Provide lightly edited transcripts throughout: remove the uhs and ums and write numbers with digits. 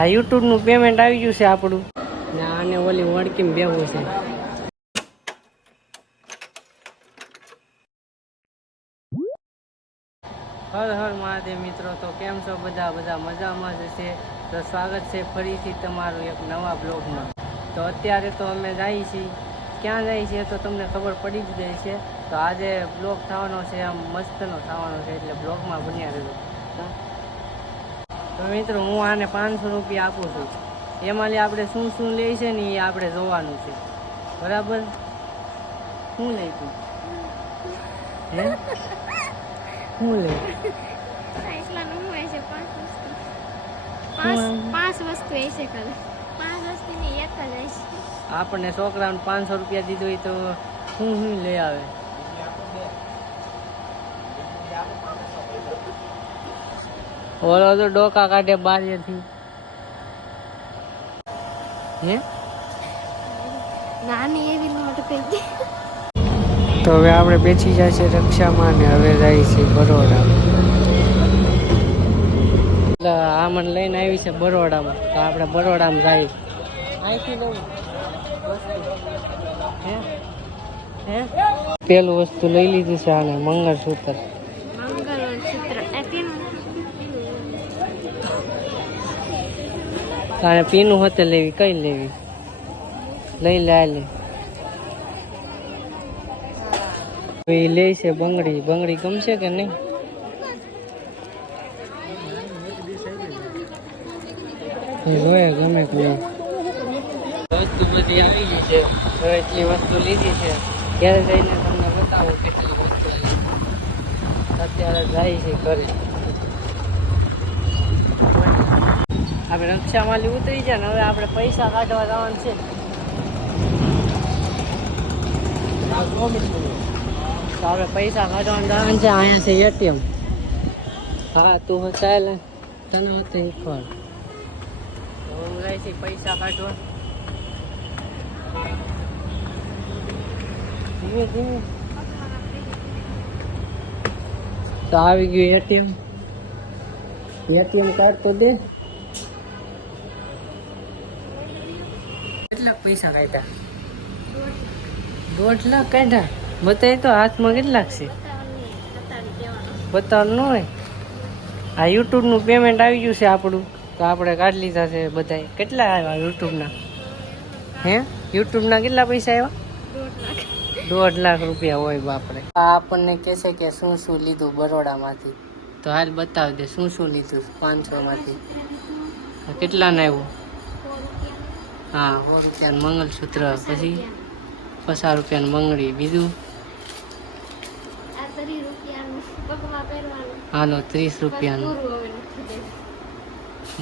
આ યુટ્યુબનું પેમેન્ટ આવી ગયું છે આપણું ને આને ઓલી વળકીમાં બેવું છે. હર હર મહાદેવ મિત્રો. તો કેમ છો બધા મજામાં જ છે. તો સ્વાગત છે ફરીથી તમારું એક નવા બ્લોગમાં. તો અત્યારે તો અમે જઈએ છીએ, ક્યાં જઈએ છીએ તો તમને ખબર પડી જ જાય છે. તો આજે બ્લોગ થવાનો છે, આમ મસ્તનો થવાનો છે, એટલે બ્લોગમાં બન્યા રહ્યો. તો મિત્રો હું આને 500 રૂપિયા આપું છું. એમાં આપણે શું લે છે ને એ આપણે જોવાનું છે, બરાબર. શું લઈ તું હે શું લે? પાંચ વસ્તુ એ છે ખાલી. 5 વસ્તુની એક જ છે. આપણને છોકરાઓને 500 રૂપિયા દીધો હોય તો શું લઈ આવે? ઓલો તો ડોકા કાઢે બારીએથી. હે નાની એવી નોટ થઈ ગઈ. તો હવે આપણે બેસી જાય છે રક્ષામાં ને હવે જાય છે બરોડા. આ મને લઈને આવી છે બરોડામાં, તો આપણે બરોડામાં જઈએ. અહીંથી લઈ પેલું વસ્તુ લઈ લીધું છે આને, મંગળસૂત્ર. આને પીનું હોતે લેવી, કઈ લેવી? લઈ લે. એ લે છે બંગડી. બંગડી ગમશે કે નહીં? જોઈએ ગમે કે નહીં. વસ્તુ બધી આવી ગઈ છે, હવે એટલી વસ્તુ લીધી છે. ઘરે જઈને તમને બતાવું કેટલી વસ્તુ લીધી. અત્યારે જાય છે ઘરે. આપણે રક્ષામાલી ઉતરી જાય ને હવે આપણે પૈસા કાઢવા જવાનું છે. તો આપણે પૈસા કાઢવા જવાનું છે. અહીંયા છે એટીએમ. હા તું ચાલ, તને હોતે શીખવાડ. હું જાય છે પૈસા કાઢવા. ધીમે ધીમે. તો આવી ગયું એટીએમ. એટીએમ કાર્ડ તો દે. કેટલા પૈસા કાઢ્યા? 1.5 લાખ કાઢ્યા. બતાય તો હાથમાં કેટલાક છે? બતાવવાનું ન હોય. આ યુટ્યુબનું પેમેન્ટ આવી ગયું છે આપણું, તો આપણે કાઢી લીધા છે બધાય. કેટલા આવ્યા યુટ્યુબના? હે યુટ્યુબના કેટલા પૈસા આવ્યા? 1.5 લાખ રૂપિયા હોય બાપરે. આ આપણને કહેશે કે શું લીધું બરોડામાંથી. તો હાલ બતાવી દે શું લીધું 500 માંથી. કેટલાને આવ્યું? હા 100 રૂપિયાનું મંગળસૂત્ર, પછી 50 રૂપિયાની બંગડી, બીજું હાલો 30 રૂપિયાનું.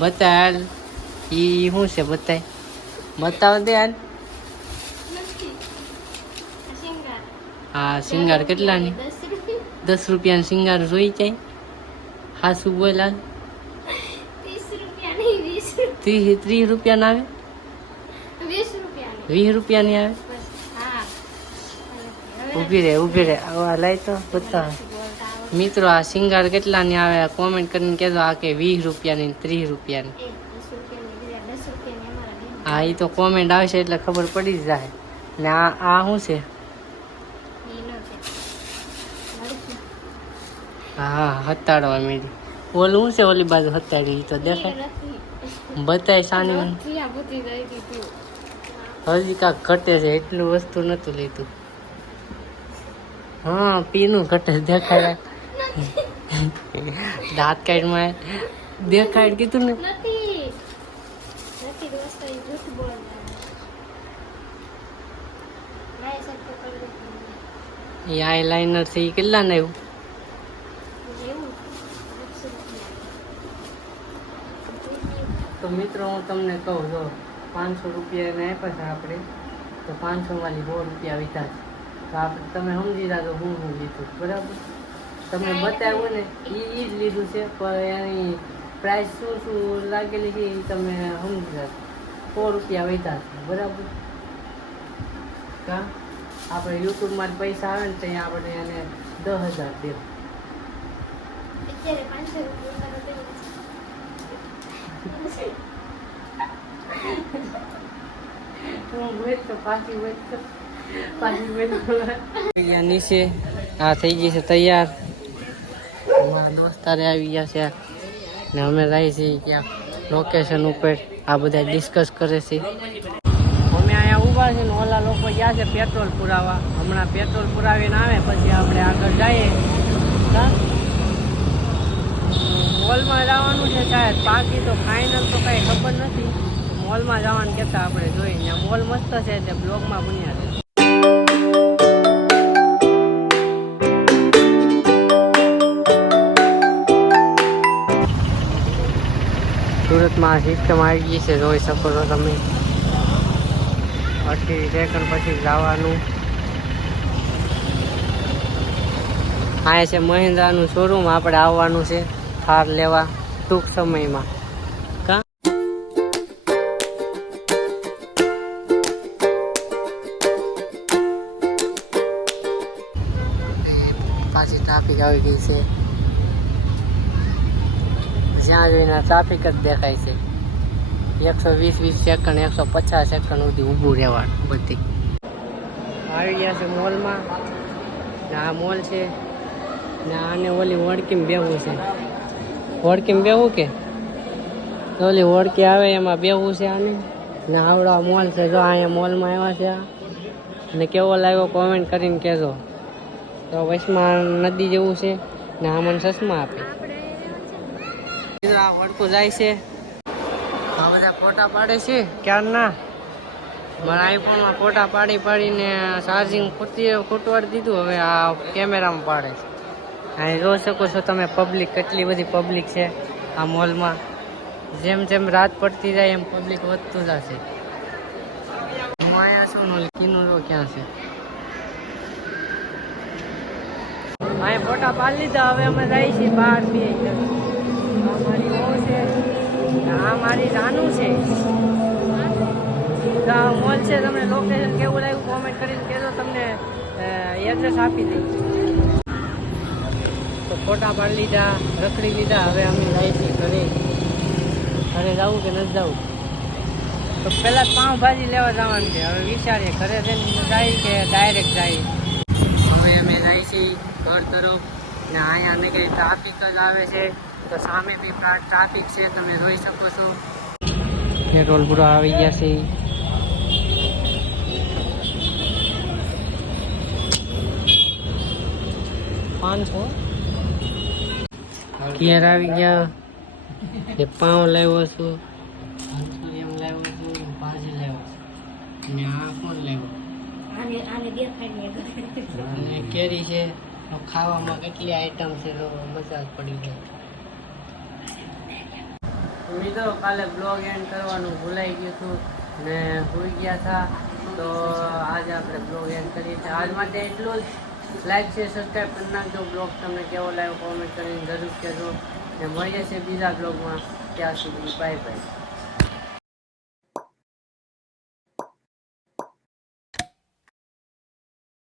બતાય હાલ ઈ શું છે? બતાવ દે હાલ. હા સિંગાર કેટલાની? 10 રૂપિયાની સિંગાર જોઈ જાય. હા શું બોલ હાલ? 30 રૂપિયાના આવે? 20 રૂપિયાની આવે? ઊભી રે લઈ તો બતાવ. મિત્રો આ સિંગાર કેટલાની આવે કોમેન્ટ કરીને કહેજો. આ કે 20 રૂપિયાની, 30 રૂપિયાની. હા એ તો કોમેન્ટ આવશે એટલે ખબર પડી જ જાય. ને આ શું છે? હા હતાડવા મેળી. ઓલું શું છે ઓલી બાજુ હતાડી? તો દેખાય. બતાય સાની. હજી કાંક ઘટે છે, એટલું વસ્તુ નતું લીધું. હા પીનું ઘટે દેખાય. દાંત કાઢમાં દેખાડ કીધું ને. એ આઈલાઇનર છે એ કેટલા ને આવ્યું? તો મિત્રો હું તમને કહું જો 500 રૂપિયા આપ્યા છે આપણે, તો 500 વાળી 100 રૂપિયા વિધા છે. તો આપણે તમે સમજી જાજો હું લીધું, બરાબર. તમે બતાવ્યું ને એ જ લીધું છે, પણ એની પ્રાઇસ શું લાગેલી છે એ તમે સમજી જાજો. 100 રૂપિયા વિધા છે, બરાબર. કા આપણે યુટ્યુબમાં પૈસા આવે ને ત્યાં આપણે એને 10,000 દેવું. નીચે આ થઈ ગઈ છે તૈયાર. અમારા દોસ્તારે આવી ગયા છે ને અમે રહી છીએ ક્યાંક લોકેશન ઉપર. આ બધા ડિસ્કસ કરે છે. અમે અહીંયા ઊભા છે ને ઓલા લોકો ગયા છે પેટ્રોલ પુરાવા. હમણાં પેટ્રોલ પુરાવીને આવે પછી આપણે આગળ જઈએ. મોલમાં જવાનું છે શાયદ, બાકી તો ફાઇનલ તો કઈ ખબર નથી. મોલમાં જવાનું કહેતા આપણે જોઈએ. મોલ મસ્ત છે એટલે બ્લોગમાં બન્યા છે. સુરતમાં સિસ્ટમ આવી ગઈ છે, જોઈ શકો છો તમે. 28 સેકન્ડ પછી જવાનું. આ છે મહિન્દ્રાનું શોરૂમ. આપણે આવવાનું છે થાર લેવા ટૂંક સમયમાં. પાછી ટ્રાફિક આવી ગઈ છે. જ્યાં જોઈને ટ્રાફિક જ દેખાય છે. 120 સેકન્ડ 150 સેકન્ડ સુધી ઊભું રહેવાનું. બધી આવી ગયા છે મોલમાં. ને આ મોલ છે ને આને ઓલી વળકીમાં બેહવું છે. વળકીમાં બેહવું કે ઓલી વળકી આવે એમાં બેહવું છે આને. ને આવડા મોલ છે. જો અહીંયા મોલમાં આવ્યા છે. ને કેવો લાગ્યો કોમેન્ટ કરીને કહેજો. તો વચમાં નદી જેવું છે ને આ મને ચશ્મા આપે. આ વળકું જાય છે. આ બધા ફોટા પાડે છે ક્યારના. મારા આઈફોનમાં ફોટા પાડીને ચાર્જિંગ ખૂટવાડી દીધું. હવે આ કેમેરામાં પાડે છે. અહીં જોઈ શકો છો તમે પબ્લિક, કેટલી બધી પબ્લિક છે આ મોલમાં. જેમ જેમ રાત પડતી જાય એમ પબ્લિક વધતું જશે. હું અહીંયા છું ને કીનું જો ક્યાં છે. અહીં ફોટા પાડી લીધા. હવે અમે જઈએ છીએ બહાર. બે મારી બહુ છે, આ મારી જાનું છે. મોલ છે. તમને લોકેશન કેવું લાગ્યું કોમેન્ટ કરીને કહેજો. તમને એડ્રેસ આપી દઈ. તો ફોટા પાડી લીધા, રખડી લીધા. હવે અમે જઈએ છીએ ઘરે. ઘરે જવું કે નથી જવું? તો પહેલાં પાઉંભાજી લેવા જવાનું છે. હવે વિચારીએ ઘરે જઈને જાય કે ડાયરેક્ટ જાય. હવે અમે જઈએ છીએ ઘર તરફ. ને અહીંયા ને કંઈ ટ્રાફિક જ આવે છે. તો સામે બી ટ્રાફિક છે, તમે જોઈ શકો છો. પેટ્રોલ પૂરા આવી ગયા છે. ઘેર આવી ગયા. એ પાઉં લાવ્યો છું, મંચુરિયન લાવ્યો છું, ભાજી લાવ્યો છું. ને આ કોણ લાવ્યો? અને કેરી છે. ખાવામાં કેટલી આઈટમ છે, મજા જ પડી જાય. મિત્રો કાલે બ્લોગ એન્ડ કરવાનું ભૂલાઈ ગયું હતું ને ભૂલી ગયા હતા. તો આજે આપણે બ્લોગ એન્ડ કરીએ છીએ. આજ માટે એટલું જ. લાઈક છે, સબસ્ક્રાઈબ કરી નાખજો. બ્લોગ તમને કેવો લાગ્યો કોમેન્ટ કરીને જરૂર કહેજો. ને મળીએ છીએ બીજા બ્લોગમાં. ત્યાં સુધી બાય બાય.